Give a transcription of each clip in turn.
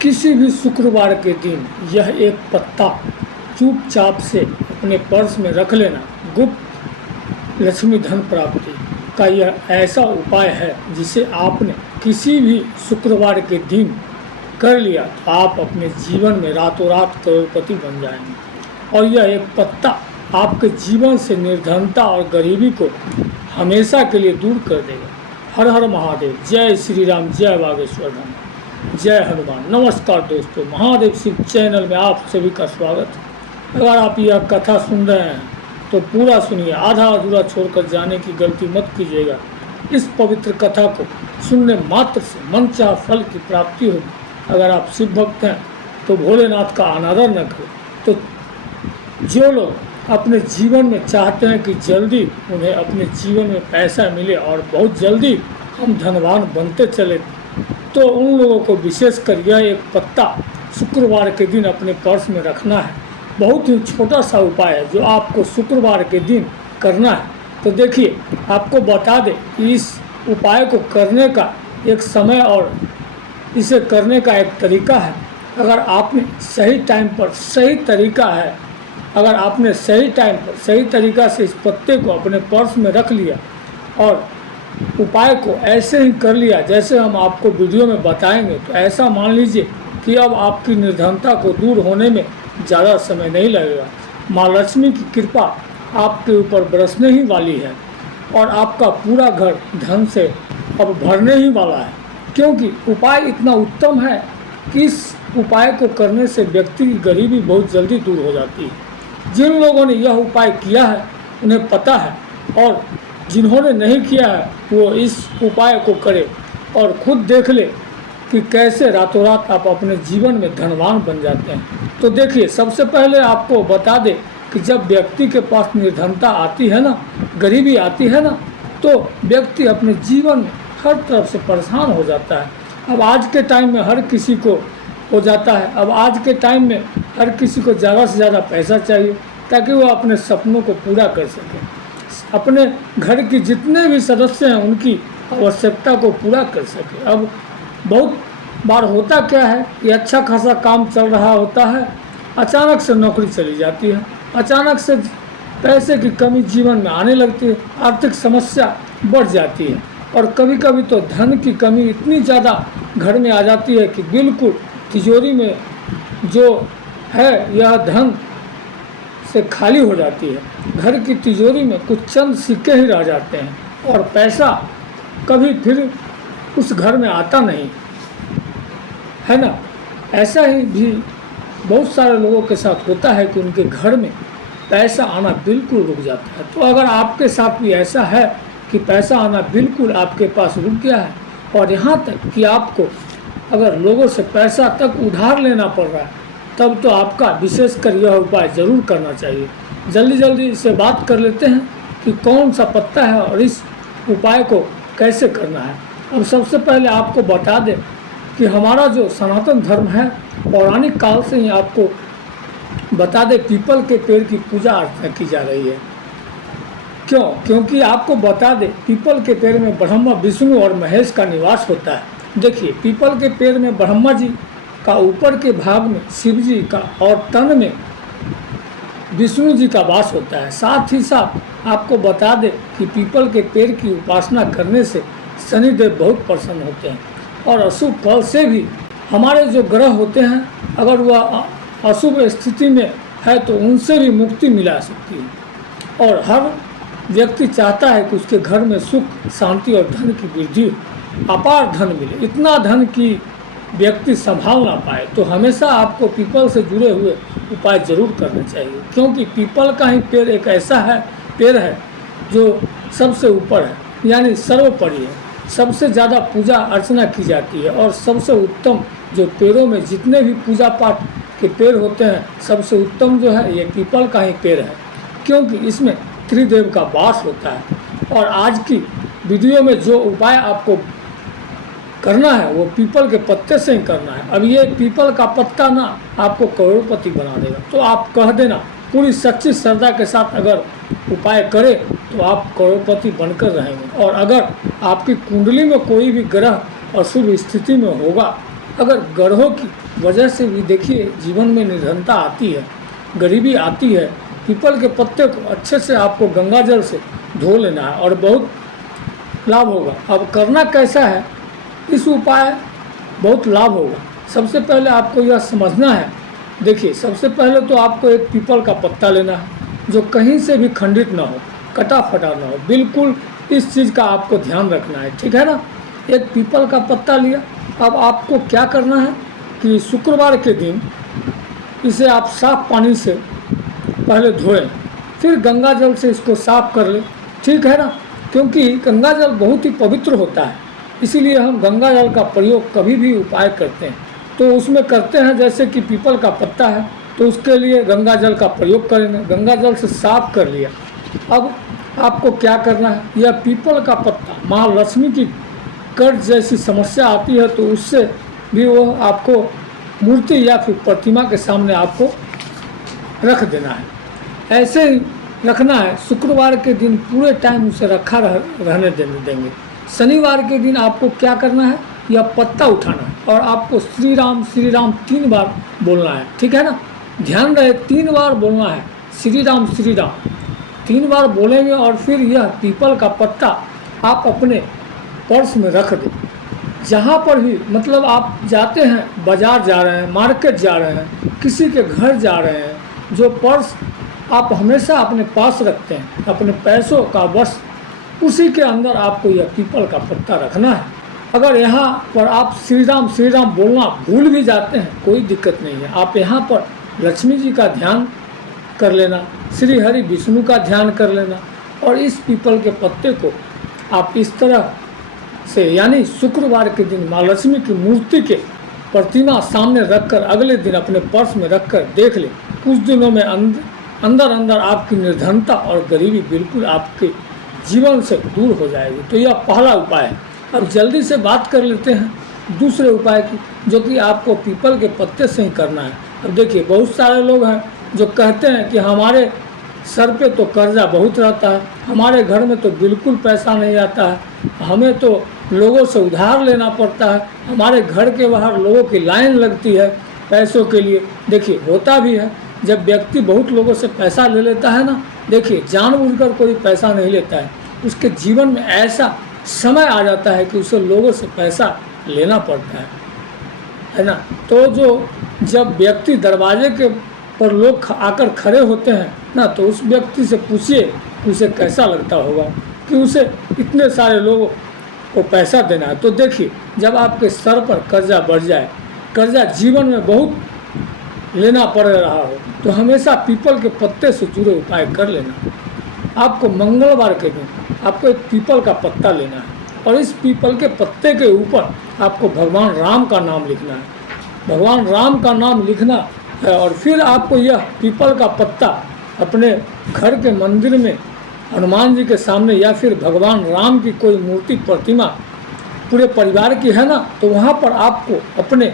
किसी भी शुक्रवार के दिन यह एक पत्ता चुपचाप से अपने पर्स में रख लेना गुप्त लक्ष्मी धन प्राप्ति का यह ऐसा उपाय है जिसे आपने किसी भी शुक्रवार के दिन कर लिया तो आप अपने जीवन में रातों रात करोड़पति बन जाएंगे। और यह एक पत्ता आपके जीवन से निर्धनता और गरीबी को हमेशा के लिए दूर कर देगा। हर हर महादेव, जय श्री राम, जय बागेश्वर धाम, जय हनुमान। नमस्कार दोस्तों, महादेव शिव चैनल में आप सभी का स्वागत है। अगर आप यह कथा सुन रहे हैं तो पूरा सुनिए, आधा अधूरा छोड़कर जाने की गलती मत कीजिएगा। इस पवित्र कथा को सुनने मात्र से मनचाहा फल की प्राप्ति होगी। अगर आप शिव भक्त हैं तो भोलेनाथ का अनादर न करें। तो जो लोग अपने जीवन में चाहते हैं कि जल्दी उन्हें अपने जीवन में पैसा मिले और बहुत जल्दी हम धनवान बनते चले, तो उन लोगों को विशेषकर यह एक पत्ता शुक्रवार के दिन अपने पर्स में रखना है। बहुत ही छोटा सा उपाय है जो आपको शुक्रवार के दिन करना है। तो देखिए, आपको बता दें कि इस उपाय को करने का एक समय और इसे करने का एक तरीका है। अगर आपने सही टाइम पर सही तरीका है, अगर आपने सही टाइम पर सही तरीका से इस पत्ते को अपने पर्स में रख लिया और उपाय को ऐसे ही कर लिया जैसे हम आपको वीडियो में बताएंगे, तो ऐसा मान लीजिए कि अब आपकी निर्धनता को दूर होने में ज़्यादा समय नहीं लगेगा। माँ लक्ष्मी की कृपा आपके ऊपर बरसने ही वाली है और आपका पूरा घर धन से अब भरने ही वाला है, क्योंकि उपाय इतना उत्तम है कि इस उपाय को करने से व्यक्ति की गरीबी बहुत जल्दी दूर हो जाती है। जिन लोगों ने यह उपाय किया है उन्हें पता है, और जिन्होंने नहीं किया है वो इस उपाय को करें और खुद देख ले कि कैसे रातों रात आप अपने जीवन में धनवान बन जाते हैं। तो देखिए, सबसे पहले आपको बता दें कि जब व्यक्ति के पास निर्धनता आती है ना, गरीबी आती है ना, तो व्यक्ति अपने जीवन में हर तरफ से परेशान हो जाता है। अब आज के टाइम में हर किसी को हो जाता है। अब आज के टाइम में हर किसी को ज़्यादा से ज़्यादा पैसा चाहिए ताकि वो अपने सपनों को पूरा कर सके, अपने घर के जितने भी सदस्य हैं उनकी आवश्यकता को पूरा कर सके। अब बहुत बार होता क्या है कि अच्छा खासा काम चल रहा होता है, अचानक से नौकरी चली जाती है, अचानक से पैसे की कमी जीवन में आने लगती है, आर्थिक समस्या बढ़ जाती है, और कभी कभी तो धन की कमी इतनी ज़्यादा घर में आ जाती है कि बिल्कुल तिजोरी में जो है यह धन से खाली हो जाती है। घर की तिजोरी में कुछ चंद सिक्के ही रह जाते हैं और पैसा कभी फिर उस घर में आता नहीं है ना। ऐसा ही भी बहुत सारे लोगों के साथ होता है कि उनके घर में पैसा आना बिल्कुल रुक जाता है। तो अगर आपके साथ भी ऐसा है कि पैसा आना बिल्कुल आपके पास रुक गया है और यहाँ तक कि आपको अगर लोगों से पैसा तक उधार लेना पड़ रहा है, तब तो आपका विशेषकर यह उपाय ज़रूर करना चाहिए। जल्दी जल्दी इससे बात कर लेते हैं कि कौन सा पत्ता है और इस उपाय को कैसे करना है। अब सबसे पहले आपको बता दें कि हमारा जो सनातन धर्म है, पौराणिक काल से ही आपको बता दें, पीपल के पेड़ की पूजा अर्चना की जा रही है। क्यों? क्योंकि आपको बता दें, पीपल के पेड़ में ब्रह्मा, विष्णु और महेश का निवास होता है। देखिए, पीपल के पेड़ में ब्रह्मा जी का ऊपर के भाग में शिव जी का और तन में विष्णु जी का वास होता है। साथ ही साथ आपको बता दें कि पीपल के पेड़ की उपासना करने से शनिदेव बहुत प्रसन्न होते हैं, और अशुभ फल से भी हमारे जो ग्रह होते हैं, अगर वह अशुभ स्थिति में है तो उनसे भी मुक्ति मिला सकती है। और हर व्यक्ति चाहता है कि उसके घर में सुख, शांति और धन की वृद्धि हो, अपार धन मिले, इतना धन कि व्यक्ति संभाल ना पाए। तो हमेशा आपको पीपल से जुड़े हुए उपाय जरूर करने चाहिए, क्योंकि पीपल का ही पेड़ एक ऐसा है पेड़ है जो सबसे ऊपर है, यानी सर्वोपरि है, सबसे ज़्यादा पूजा अर्चना की जाती है। और सबसे उत्तम जो पेड़ों में जितने भी पूजा पाठ के पेड़ होते हैं, सबसे उत्तम जो है ये पीपल का ही पेड़ है, क्योंकि इसमें त्रिदेव का वास होता है। और आज की वीडियो में जो उपाय आपको करना है वो पीपल के पत्ते से ही करना है। अब ये पीपल का पत्ता ना आपको करोड़पति बना देगा। तो आप कह देना, पूरी सच्ची श्रद्धा के साथ अगर उपाय करें तो आप करोड़पति बनकर रहेंगे। और अगर आपकी कुंडली में कोई भी ग्रह अशुभ स्थिति में होगा अगर ग्रहों की वजह से भी देखिए जीवन में निर्धनता आती है, गरीबी आती है, पीपल के पत्ते को अच्छे से आपको गंगा जल से धो लेना है और बहुत लाभ होगा। अब करना कैसा है, इस उपाय बहुत लाभ होगा। सबसे पहले आपको यह समझना है, देखिए सबसे पहले तो आपको एक पीपल का पत्ता लेना है जो कहीं से भी खंडित ना हो, कटा फटा ना हो, बिल्कुल इस चीज़ का आपको ध्यान रखना है, ठीक है ना। एक पीपल का पत्ता लिया। अब आपको क्या करना है कि शुक्रवार के दिन इसे आप साफ पानी से पहले धोएं, फिर गंगा जल से इसको साफ कर लें, ठीक है ना। क्योंकि गंगा जल बहुत ही पवित्र होता है, इसीलिए हम गंगा जल का प्रयोग कभी भी उपाय करते हैं तो उसमें करते हैं। जैसे कि पीपल का पत्ता है तो उसके लिए गंगा जल का प्रयोग करेंगे, गंगा जल से साफ कर लिया। अब आपको क्या करना है, यह पीपल का पत्ता माँ लक्ष्मी की कर्ज जैसी समस्या आती है तो उससे भी वो आपको मूर्ति या फिर प्रतिमा के सामने आपको रख देना है। ऐसे ही रखना है। शुक्रवार के दिन पूरे टाइम उसे रखा रहने देंगे। शनिवार के दिन आपको क्या करना है, यह पत्ता उठाना है और आपको श्री राम 3 बार बोलना है, ठीक है ना। ध्यान रहे 3 बार बोलना है, श्री राम 3 बार बोलेंगे और फिर यह पीपल का पत्ता आप अपने पर्स में रख दें। जहाँ पर भी मतलब आप जाते हैं, बाज़ार जा रहे हैं, मार्केट जा रहे हैं, किसी के घर जा रहे हैं, जो पर्स आप हमेशा अपने पास रखते हैं, अपने पैसों का, बस उसी के अंदर आपको यह पीपल का पत्ता रखना है। अगर यहाँ पर आप श्री राम बोलना भूल भी जाते हैं, कोई दिक्कत नहीं है। आप यहाँ पर लक्ष्मी जी का ध्यान कर लेना, श्री हरि विष्णु का ध्यान कर लेना और इस पीपल के पत्ते को आप इस तरह से, यानी शुक्रवार के दिन माँ लक्ष्मी की मूर्ति के प्रतिमा सामने रखकर अगले दिन अपने पर्स में रखकर देख ले। कुछ दिनों में अंदर आपकी निर्धनता और गरीबी बिल्कुल आपके जीवन से दूर हो जाएगी। तो यह पहला उपाय है। अब जल्दी से बात कर लेते हैं दूसरे उपाय की, जो कि आपको पीपल के पत्ते से ही करना है। अब देखिए बहुत सारे लोग हैं जो कहते हैं कि हमारे सर पे तो कर्जा बहुत रहता है, हमारे घर में तो बिल्कुल पैसा नहीं आता है, हमें तो लोगों से उधार लेना पड़ता है, हमारे घर के बाहर लोगों की लाइन लगती है पैसों के लिए। देखिए होता भी है, जब व्यक्ति बहुत लोगों से पैसा ले लेता है ना, देखिए जानबूझकर कोई पैसा नहीं लेता है, उसके जीवन में ऐसा समय आ जाता है कि उसे लोगों से पैसा लेना पड़ता है ना। तो जब व्यक्ति दरवाजे के पर लोग आकर खड़े होते हैं ना, तो उस व्यक्ति से पूछिए उसे कैसा लगता होगा कि उसे इतने सारे लोगों को पैसा देना है। तो देखिए जब आपके सर पर कर्जा बढ़ जाए, कर्जा जीवन में बहुत लेना पड़ रहा हो, तो हमेशा पीपल के पत्ते से जुड़े उपाय कर लेना। आपको मंगलवार के दिन आपको एक पीपल का पत्ता लेना है और इस पीपल के पत्ते के ऊपर आपको भगवान राम का नाम लिखना है। भगवान राम का नाम लिखना है और फिर आपको यह पीपल का पत्ता अपने घर के मंदिर में हनुमान जी के सामने या फिर भगवान राम की कोई मूर्ति प्रतिमा पूरे परिवार की है ना, तो वहाँ पर आपको अपने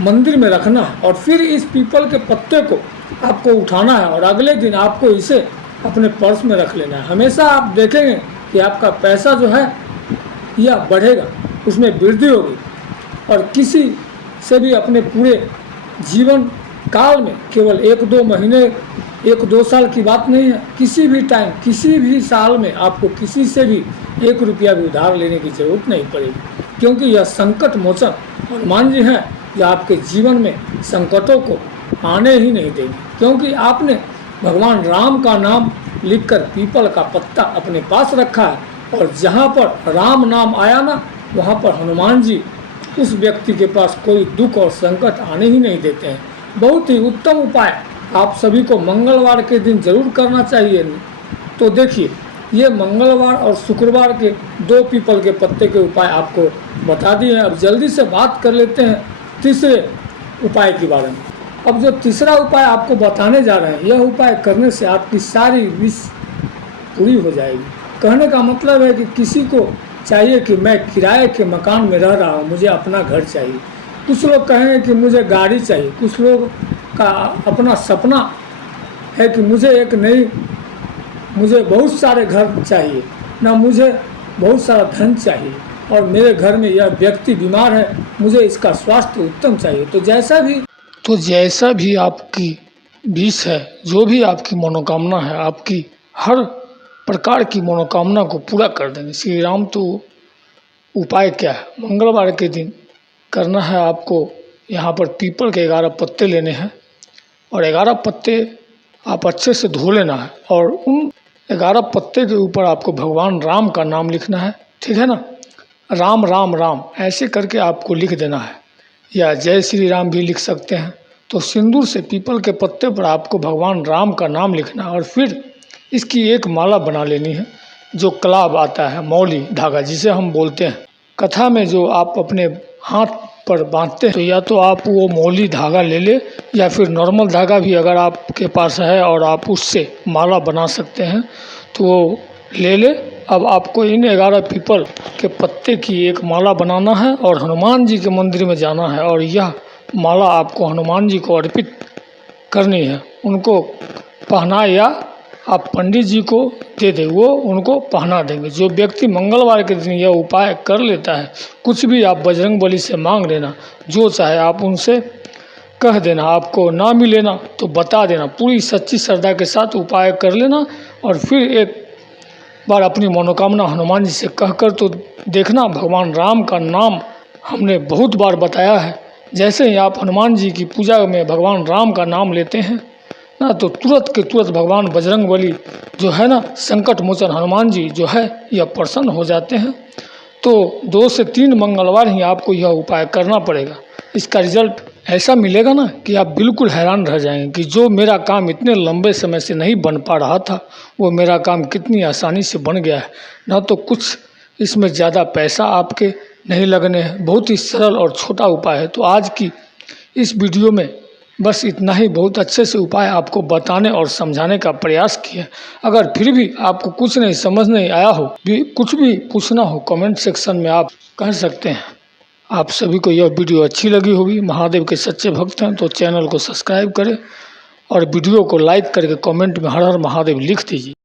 मंदिर में रखना है और फिर इस पीपल के पत्ते को आपको उठाना है और अगले दिन आपको इसे अपने पर्स में रख लेना है। हमेशा आप देखेंगे कि आपका पैसा जो है यह बढ़ेगा, उसमें वृद्धि होगी और किसी से भी अपने पूरे जीवन काल में केवल 1-2 महीने 1-2 साल की बात नहीं है, किसी भी टाइम किसी भी साल में आपको किसी से भी 1 रुपया भी उधार लेने की जरूरत नहीं पड़ेगी, क्योंकि यह संकट मोचन हनुमान जी हैं जो आपके जीवन में संकटों को आने ही नहीं देंगे। क्योंकि आपने भगवान राम का नाम लिखकर पीपल का पत्ता अपने पास रखा है और जहाँ पर राम नाम आया ना, वहाँ पर हनुमान जी उस व्यक्ति के पास कोई दुख और संकट आने ही नहीं देते हैं। बहुत ही उत्तम उपाय आप सभी को मंगलवार के दिन जरूर करना चाहिए। तो देखिए ये मंगलवार और शुक्रवार के 2 पीपल के पत्ते के उपाय आपको बता दिए हैं। अब जल्दी से बात कर लेते हैं तीसरे उपाय के बारे में। अब जो तीसरा उपाय आपको बताने जा रहे हैं, यह उपाय करने से आपकी सारी विश पूरी हो जाएगी। कहने का मतलब है कि किसी को चाहिए कि मैं किराए के मकान में रह रहा हूँ, मुझे अपना घर चाहिए। कुछ लोग कहेंगे कि मुझे गाड़ी चाहिए, कुछ लोग का अपना सपना है कि मुझे बहुत सारे घर चाहिए ना, मुझे बहुत सारा धन चाहिए। और मेरे घर में यह व्यक्ति बीमार है, मुझे इसका स्वास्थ्य उत्तम चाहिए। तो जैसा भी आपकी विश है, जो भी आपकी मनोकामना है, आपकी हर प्रकार की मनोकामना को पूरा कर देंगे श्री राम। तो उपाय क्या है? मंगलवार के दिन करना है आपको, यहाँ पर पीपल के 11 पत्ते लेने हैं और 11 पत्ते आप अच्छे से धो लेना है और उन 11 पत्ते के ऊपर आपको भगवान राम का नाम लिखना है, ठीक है ना। राम राम राम ऐसे करके आपको लिख देना है, या जय श्री राम भी लिख सकते हैं। तो सिंदूर से पीपल के पत्ते पर आपको भगवान राम का नाम लिखना है और फिर इसकी एक माला बना लेनी है, जो कलाब आता है, मौली धागा जिसे हम बोलते हैं कथा में, जो आप अपने हाथ पर बांधते हैं। तो या तो आप वो मौली धागा ले ले या फिर नॉर्मल धागा भी अगर आपके पास है और आप उससे माला बना सकते हैं तो वो ले ले। अब आपको इन 11 पीपल के पत्ते की एक माला बनाना है और हनुमान जी के मंदिर में जाना है और यह माला आपको हनुमान जी को अर्पित करनी है। उनको पहना या आप पंडित जी को दे दें, वो उनको पहना देंगे। जो व्यक्ति मंगलवार के दिन यह उपाय कर लेता है, कुछ भी आप बजरंग बली से मांग लेना, जो चाहे आप उनसे कह देना, आपको ना मिले ना तो बता देना, पूरी सच्ची श्रद्धा के साथ उपाय कर लेना और फिर एक बार अपनी मनोकामना हनुमान जी से कहकर तो देखना। भगवान राम का नाम हमने बहुत बार बताया है, जैसे ही आप हनुमान जी की पूजा में भगवान राम का नाम लेते हैं ना, तो तुरंत के तुरंत भगवान बजरंग बली जो है ना, संकट मोचन हनुमान जी जो है, यह प्रसन्न हो जाते हैं। तो 2 से 3 मंगलवार ही आपको यह उपाय करना पड़ेगा। इसका रिजल्ट ऐसा मिलेगा ना कि आप बिल्कुल हैरान रह जाएंगे कि जो मेरा काम इतने लंबे समय से नहीं बन पा रहा था, वो मेरा काम कितनी आसानी से बन गया है। ना तो कुछ इसमें ज़्यादा पैसा आपके नहीं लगने हैं, बहुत ही सरल और छोटा उपाय है। तो आज की इस वीडियो में बस इतना ही, बहुत अच्छे से उपाय आपको बताने और समझाने का प्रयास किया। अगर फिर भी आपको कुछ नहीं समझ नहीं आया हो, कुछ भी पूछना हो, कमेंट सेक्शन में आप कह सकते हैं। आप सभी को यह वीडियो अच्छी लगी होगी, महादेव के सच्चे भक्त हैं तो चैनल को सब्सक्राइब करें और वीडियो को लाइक करके कमेंट में हर हर महादेव लिख दीजिए।